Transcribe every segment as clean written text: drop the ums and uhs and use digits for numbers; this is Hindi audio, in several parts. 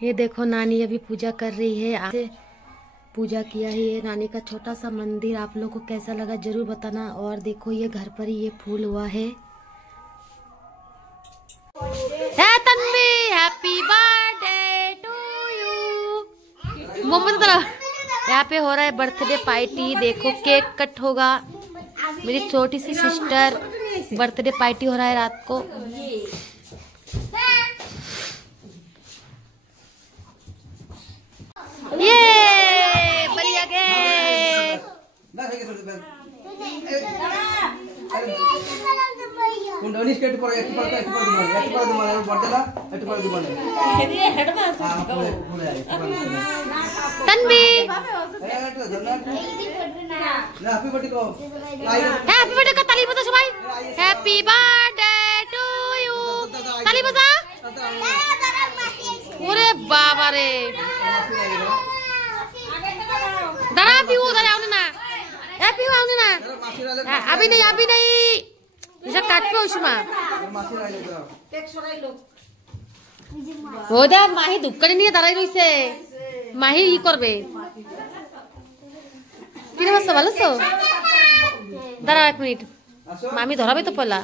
ये देखो नानी अभी पूजा कर रही है। आज से पूजा किया ही है। नानी का छोटा सा मंदिर आप लोग को कैसा लगा जरूर बताना। और देखो ये घर पर ही ये फूल हुआ है। Tanvi happy birthday to you. मोमबत्ती तरह यहाँ पे हो रहा है बर्थडे पार्टी। देखो केक कट होगा। मेरी छोटी सी सिस्टर बर्थडे पार्टी हो रहा है रात को। ये बढ़िया के तन्वी हैप्पी बर्थडे का ताली बजा सबाई। Happy birthday to you. ताली बजा। ओरे बाबा रे दरा भी उधर आओ ना। हैप्पी आओ ना। अभी नहीं इसे काट पे उसमें हो जा। माही दुक्कड़ी नहीं दाঁড়াই রইছে। মাহি ই করবে কিরে বাসা ভালো আছো? দাঁড়া এক মিনিট মামি ধরাবে তো পলা।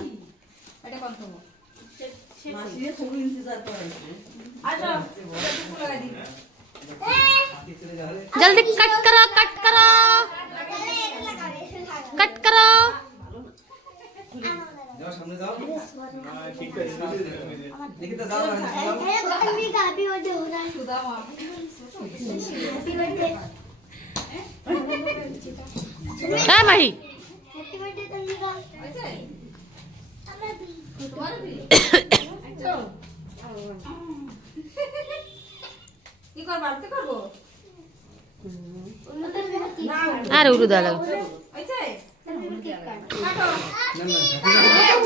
जल्दी कट करो कट करो कट करो। माही আরে উড়ু দাও।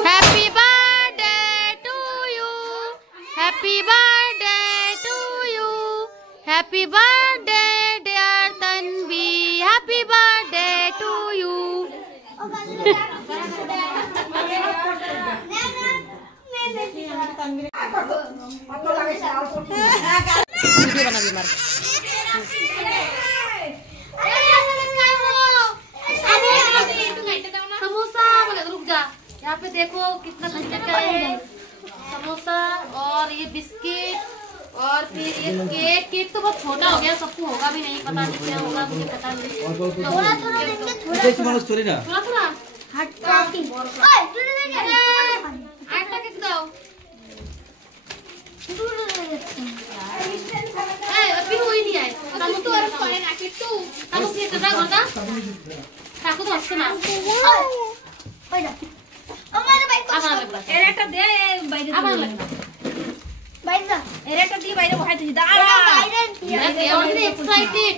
Happy birthday to you. Happy birthday to you. Happy birthday dear Tanvi. Happy birthday to you. Samosa रुक जा। यहाँ पे देखो कितना खर्चा का है। समोसा और ये बिस्किट और फिर ये केक तो बहुत छोटा हो गया। सबको होगा भी नहीं पता नहीं क्या होगा मुझे पता नहीं। थोड़ा आटा केक दाओ। अभी हुई नहीं है। कामु तो और करे ना केक तू कामु के दादा घरदा काकू तो আসছে না। ওইটা আমার ভাই এরেটা দে বাইরে আমার বাইরে বাইরেটা দিয়ে বাইরে বহাই দিছি। দাঁড়া বাইরে এক্সাইটেড